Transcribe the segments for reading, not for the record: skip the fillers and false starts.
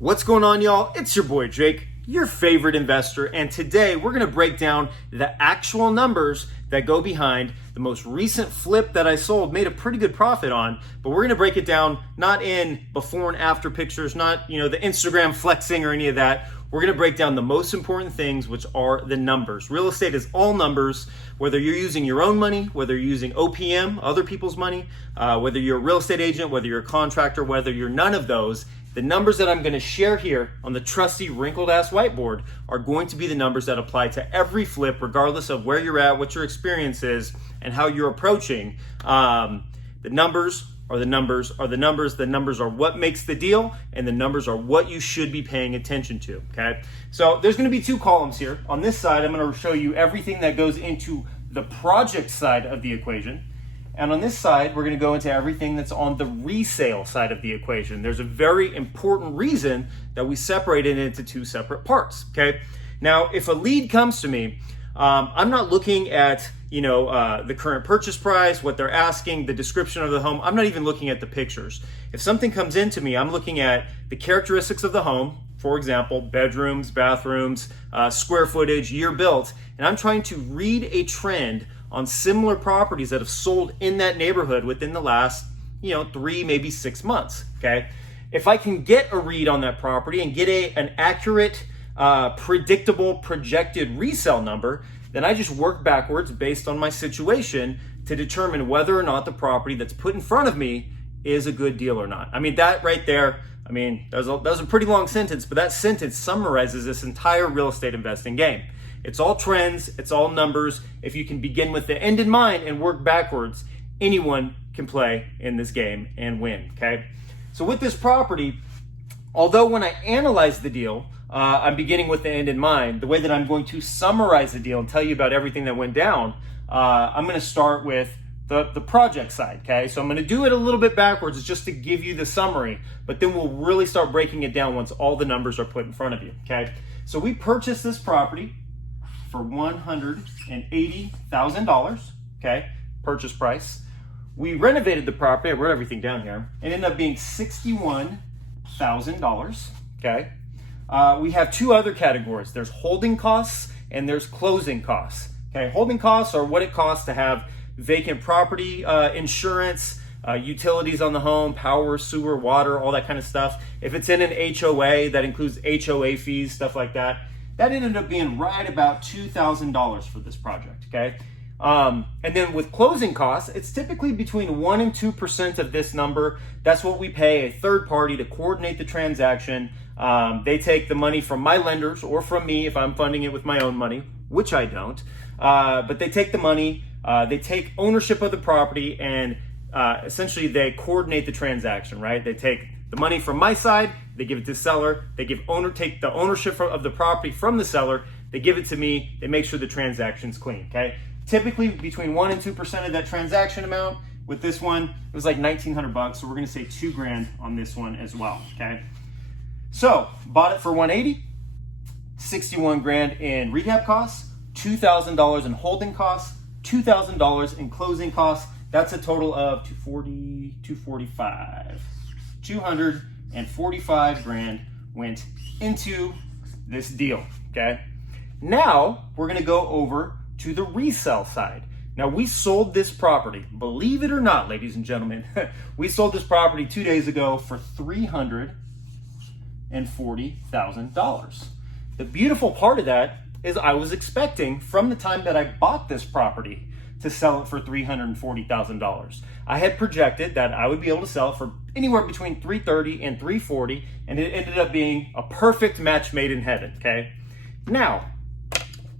What's going on, y'all? It's your boy Jake, your favorite investor, and today we're going to break down the actual numbers that go behind the most recent flip that I sold, made a pretty good profit on, but we're going to break it down not in before and after pictures, not, the Instagram flexing or any of that. We're going to break down the most important things, which are the numbers. Real estate is all numbers, whether you're using your own money, whether you're using OPM, other people's money, whether you're a real estate agent, whether you're a contractor, whether you're none of those. The numbers that I'm going to share here on the trusty wrinkled ass whiteboard are going to be the numbers that apply to every flip, regardless of where you're at, what your experience is, and how you're approaching. The numbers are the numbers are the numbers. The numbers are what makes the deal, and the numbers are what you should be paying attention to, okay? So there's going to be two columns here. On this side, I'm going to show you everything that goes into the project side of the equation. And on this side, we're going to go into everything that's on the resale side of the equation. There's a very important reason that we separate it into two separate parts, okay? Now, if a lead comes to me, I'm not looking at, the current purchase price, what they're asking, the description of the home. I'm not even looking at the pictures. If something comes into me, I'm looking at the characteristics of the home, for example, bedrooms, bathrooms, square footage, year built, and I'm trying to read a trend on similar properties that have sold in that neighborhood within the last, 3, maybe 6 months, okay? If I can get a read on that property and get an accurate, predictable, projected resale number, then I just work backwards based on my situation to determine whether or not the property that's put in front of me is a good deal or not. I mean, that right there, that was a pretty long sentence, but that sentence summarizes this entire real estate investing game. It's all trends, it's all numbers. If you can begin with the end in mind and work backwards, anyone can play in this game and win, okay? So with this property, although when I analyze the deal, I'm beginning with the end in mind, the way that I'm going to summarize the deal and tell you about everything that went down, I'm gonna start with the project side, okay? So I'm gonna do it a little bit backwards just to give you the summary, but then we'll really start breaking it down once all the numbers are put in front of you, okay? So we purchased this property for $180,000, okay, purchase price. We renovated the property, I wrote everything down here, and ended up being $61,000, okay. We have two other categories. There's holding costs and there's closing costs, okay. Holding costs are what it costs to have vacant property insurance, utilities on the home, power, sewer, water, all that kind of stuff. If it's in an HOA, that includes HOA fees, stuff like that. That ended up being right about $2,000 for this project, okay? And then with closing costs, it's typically between 1 and 2% of this number. That's what we pay a third party to coordinate the transaction. They take the money from my lenders or from me if I'm funding it with my own money, which I don't. But they take the money, they take ownership of the property, and essentially they coordinate the transaction, right? They take the money from my side, they give it to the seller, they take the ownership of the property from the seller, they give it to me, they make sure the transaction's clean, okay? Typically between 1 and 2% of that transaction amount. With this one, it was like $1,900, so we're gonna say $2,000 on this one as well, okay? So, bought it for $180,000, $61,000 in rehab costs, $2,000 in holding costs, $2,000 in closing costs. That's a total of $245,000 went into this deal, okay? Now, we're gonna go over to the resale side. Now, we sold this property, believe it or not, ladies and gentlemen, we sold this property 2 days ago for $340,000. The beautiful part of that is I was expecting from the time that I bought this property to sell it for $340,000. I had projected that I would be able to sell it for anywhere between $330,000 and $340,000, and it ended up being a perfect match made in heaven, okay? Now,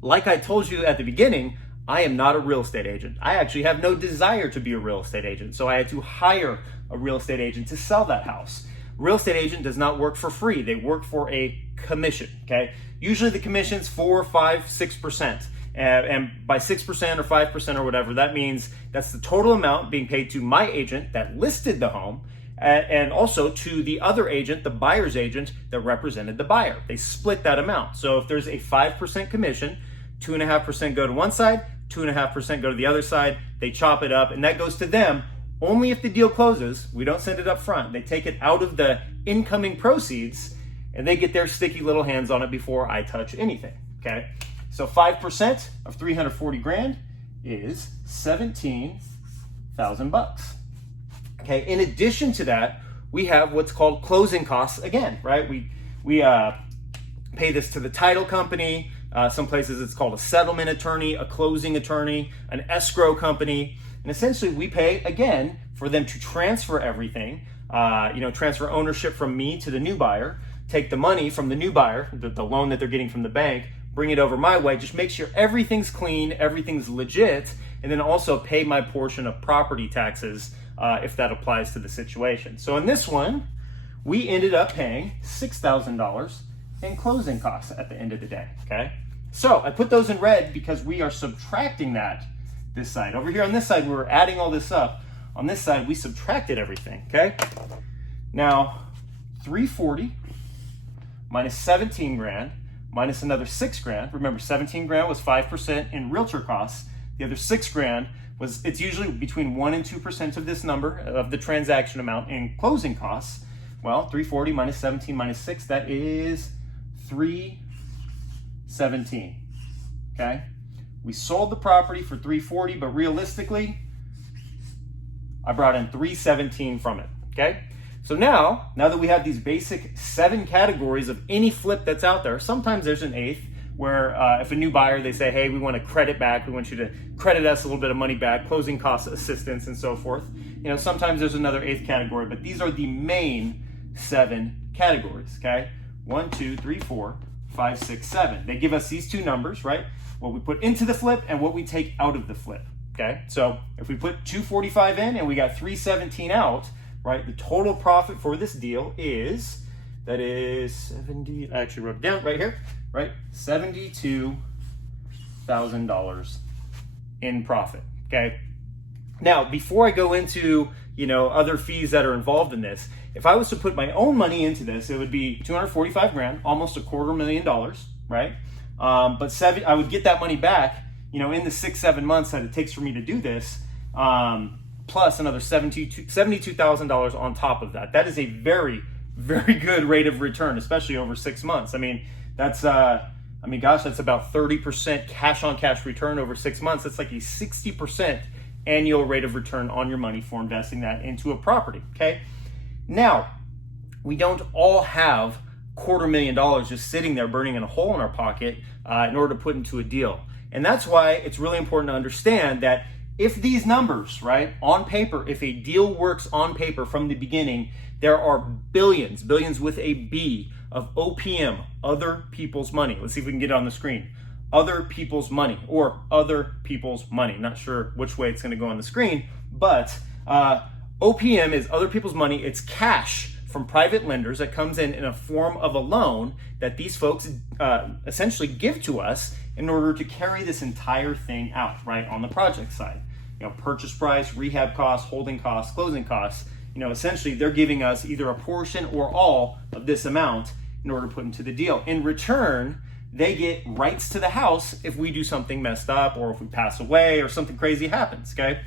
like I told you at the beginning, I am not a real estate agent. I actually have no desire to be a real estate agent, so I had to hire a real estate agent to sell that house. A real estate agent does not work for free. They work for a commission, okay? Usually the commission's 4, 5, 6%. And by 6% or 5% or whatever, that means that's the total amount being paid to my agent that listed the home, and also to the other agent, the buyer's agent that represented the buyer. They split that amount. So if there's a 5% commission, 2.5% go to one side, 2.5% go to the other side. They chop it up, and that goes to them only if the deal closes. We don't send it up front. They take it out of the incoming proceeds, and they get their sticky little hands on it before I touch anything, okay? So 5% of 340 grand is 17,000 bucks. Okay, in addition to that, we have what's called closing costs again, right? We pay this to the title company. Some places it's called a settlement attorney, a closing attorney, an escrow company. And essentially we pay again for them to transfer everything, transfer ownership from me to the new buyer, take the money from the new buyer, the loan that they're getting from the bank, bring it over my way, just make sure everything's clean, everything's legit, and then also pay my portion of property taxes if that applies to the situation. So in this one, we ended up paying $6,000 in closing costs at the end of the day, okay? So I put those in red because we are subtracting that this side. Over here on this side, we were adding all this up. On this side, we subtracted everything, okay? Now, 340 minus 17 grand minus another 6 grand. Remember, 17 grand was 5% in realtor costs. The other 6 grand was, it's usually between 1 and 2% of this number of the transaction amount in closing costs. Well, 340 minus 17 minus 6, that is 317, okay? We sold the property for 340, but realistically, I brought in 317 from it, okay? So now that we have these basic 7 categories of any flip that's out there, sometimes there's an 8th where if a new buyer, they say, hey, we want to credit back, we want you to credit us a little bit of money back, closing cost assistance and so forth. You know, sometimes there's another 8th category, but these are the main 7 categories, okay? 1, 2, 3, 4, 5, 6, 7. They give us these 2 numbers, right? What we put into the flip and what we take out of the flip, okay? So if we put 245 in and we got 317 out, right? The total profit for this deal is, that is 70, I actually wrote it down right here, right? $72,000 in profit, okay? Now, before I go into, other fees that are involved in this, if I was to put my own money into this, it would be 245 grand, almost $250,000, right? But I would get that money back, in the 6-7 months that it takes for me to do this, plus another $72,000 on top of that. That is a very, very good rate of return, especially over 6 months. I mean, that's about 30% cash on cash return over 6 months. That's like a 60% annual rate of return on your money for investing that into a property, okay? Now, we don't all have $250,000 just sitting there burning in a hole in our pocket in order to put into a deal. And that's why it's really important to understand that if these numbers, right, on paper, if a deal works on paper from the beginning, there are billions with a B, of OPM, other people's money. Let's see if we can get it on the screen. Other people's money, or other people's money. Not sure which way it's going to go on the screen, but OPM is other people's money. It's cash from private lenders that comes in a form of a loan that these folks essentially give to us in order to carry this entire thing out, right, on the project side. Purchase price, rehab costs, holding costs, closing costs. Essentially they're giving us either a portion or all of this amount in order to put into the deal. In return, they get rights to the house if we do something messed up or if we pass away or something crazy happens, okay?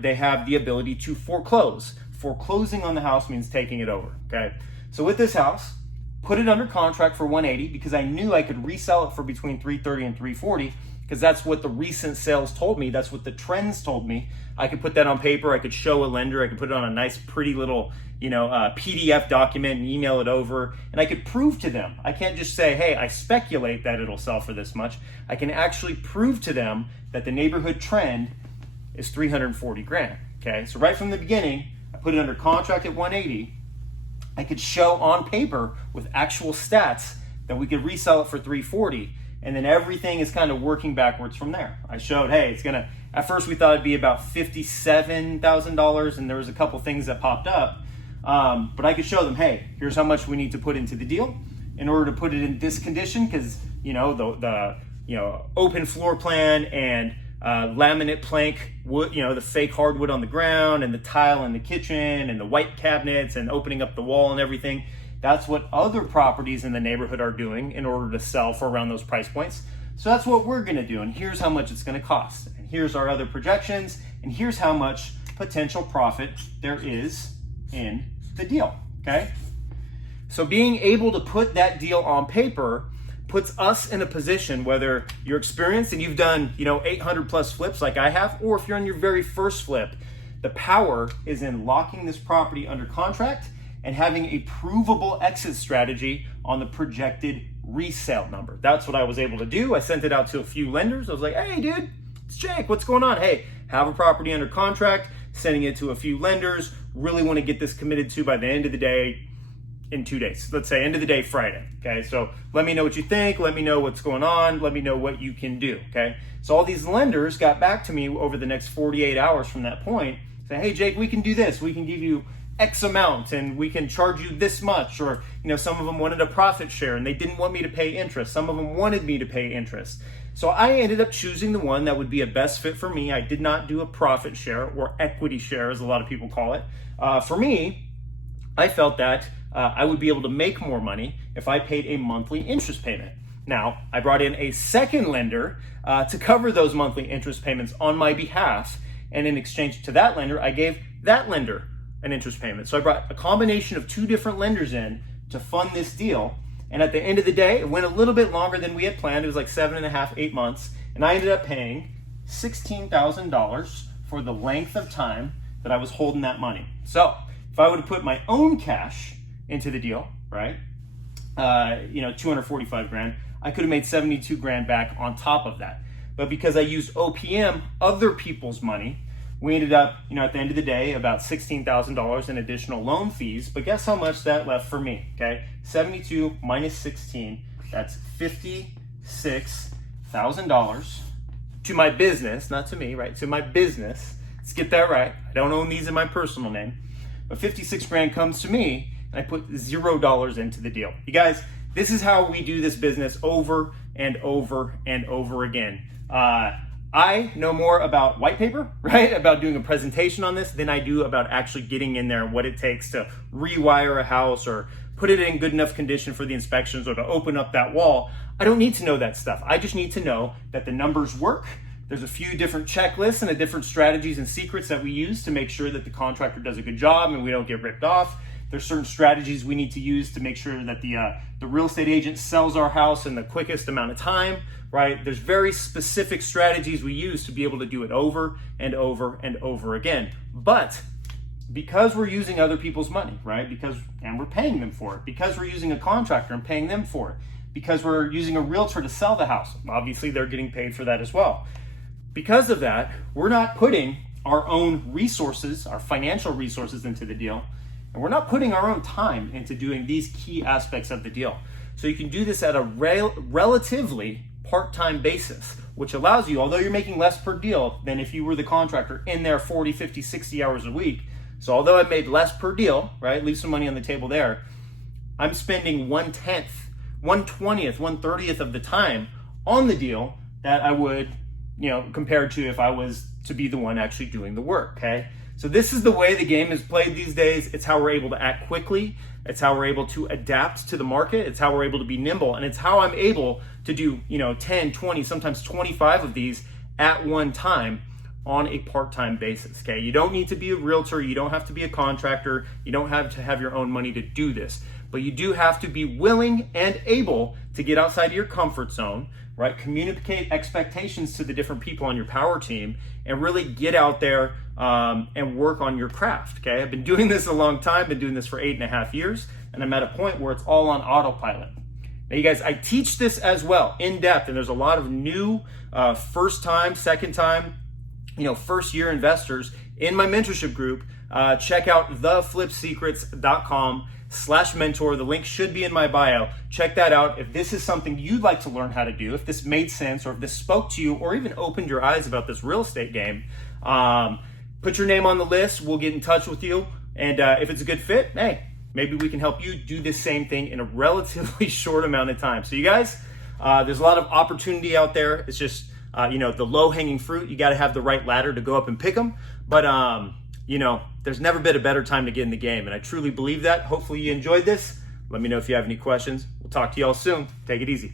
They have the ability to foreclose. Foreclosing on the house means taking it over, okay? So with this house, put it under contract for 180 because I knew I could resell it for between 330 and 340 because that's what the recent sales told me. That's what the trends told me. I could put that on paper. I could show a lender. I could put it on a nice, pretty little, PDF document and email it over. And I could prove to them. I can't just say, hey, I speculate that it'll sell for this much. I can actually prove to them that the neighborhood trend is 340 grand. Okay, so right from the beginning, I put it under contract at 180. I could show on paper with actual stats that we could resell it for 340. And then everything is kind of working backwards from there. I showed, hey, it's gonna, at first we thought it'd be about $57,000 and there was a couple things that popped up. But I could show them, hey, here's how much we need to put into the deal in order to put it in this condition because, the open floor plan and laminate plank wood, the fake hardwood on the ground and the tile in the kitchen and the white cabinets and opening up the wall and everything. That's what other properties in the neighborhood are doing in order to sell for around those price points. So that's what we're gonna do, and here's how much it's gonna cost. And here's our other projections, and here's how much potential profit there is in the deal, okay? So being able to put that deal on paper puts us in a position, whether you're experienced and you've done 800 plus flips like I have, or if you're on your very first flip, the power is in locking this property under contract and having a provable exit strategy on the projected resale number. That's what I was able to do. I sent it out to a few lenders. I was like, hey dude, it's Jake, what's going on? Hey, have a property under contract, sending it to a few lenders, really want to get this committed to by the end of the day in 2 days. Let's say end of the day Friday, okay? So let me know what you think, let me know what's going on, let me know what you can do, okay? So all these lenders got back to me over the next 48 hours from that point, saying, hey Jake, we can do this, we can give you X amount and we can charge you this much, or some of them wanted a profit share and they didn't want me to pay interest. Some of them wanted me to pay interest. So I ended up choosing the one that would be a best fit for me. I did not do a profit share or equity share, as a lot of people call it. For me, I felt that I would be able to make more money if I paid a monthly interest payment. Now, I brought in a second lender to cover those monthly interest payments on my behalf, and in exchange to that lender, I gave that lender an interest payment. So I brought a combination of two different lenders in to fund this deal, and at the end of the day, it went a little bit longer than we had planned. It was like 7.5, 8 months, and I ended up paying $16,000 for the length of time that I was holding that money. So if I would have put my own cash into the deal, right? 245 grand, I could have made 72 grand back on top of that. But because I used OPM, other people's money, we ended up, at the end of the day, about $16,000 in additional loan fees. But guess how much that left for me, okay? 72 minus 16, that's $56,000 to my business, not to me, right? To my business. Let's get that right. I don't own these in my personal name. But 56 grand comes to me, and I put $0 into the deal. You guys, this is how we do this business over and over and over again. I know more about white paper, right? About doing a presentation on this than I do about actually getting in there and what it takes to rewire a house or put it in good enough condition for the inspections or to open up that wall. I don't need to know that stuff. I just need to know that the numbers work. There's a few different checklists and the different strategies and secrets that we use to make sure that the contractor does a good job and we don't get ripped off. There's certain strategies we need to use to make sure that the real estate agent sells our house in the quickest amount of time, right? There's very specific strategies we use to be able to do it over and over and over again. But because we're using other people's money, right? And we're paying them for it. Because we're using a contractor and paying them for it. Because we're using a realtor to sell the house. Obviously, they're getting paid for that as well. Because of that, we're not putting our own resources, our financial resources into the deal. And we're not putting our own time into doing these key aspects of the deal. So you can do this at a relatively part-time basis, which allows you, although you're making less per deal than if you were the contractor in there 40, 50, 60 hours a week. So although I made less per deal, right, leave some money on the table there, I'm spending 1/10, 1/20th, 1/30th of the time on the deal that I would, compared to if I was to be the one actually doing the work, okay? So this is the way the game is played these days. It's how we're able to act quickly. It's how we're able to adapt to the market. It's how we're able to be nimble. And it's how I'm able to do, 10, 20, sometimes 25 of these at one time on a part-time basis, okay? You don't need to be a realtor. You don't have to be a contractor. You don't have to have your own money to do this. But you do have to be willing and able to get outside of your comfort zone, right? Communicate expectations to the different people on your power team and really get out there and work on your craft, okay? I've been doing this a long time, been doing this for 8.5 years, and I'm at a point where it's all on autopilot. Now, you guys, I teach this as well in depth, and there's a lot of new first time, second time, first year investors in my mentorship group. Check out theflipsecrets.com/mentor. The link should be in my bio. Check that out. If this is something you'd like to learn how to do, if this made sense, or if this spoke to you, or even opened your eyes about this real estate game, put your name on the list. We'll get in touch with you. And if it's a good fit, hey, maybe we can help you do the same thing in a relatively short amount of time. So you guys, there's a lot of opportunity out there. It's just, the low-hanging fruit. You got to have the right ladder to go up and pick them. But, there's never been a better time to get in the game. And I truly believe that. Hopefully you enjoyed this. Let me know if you have any questions. We'll talk to y'all soon. Take it easy.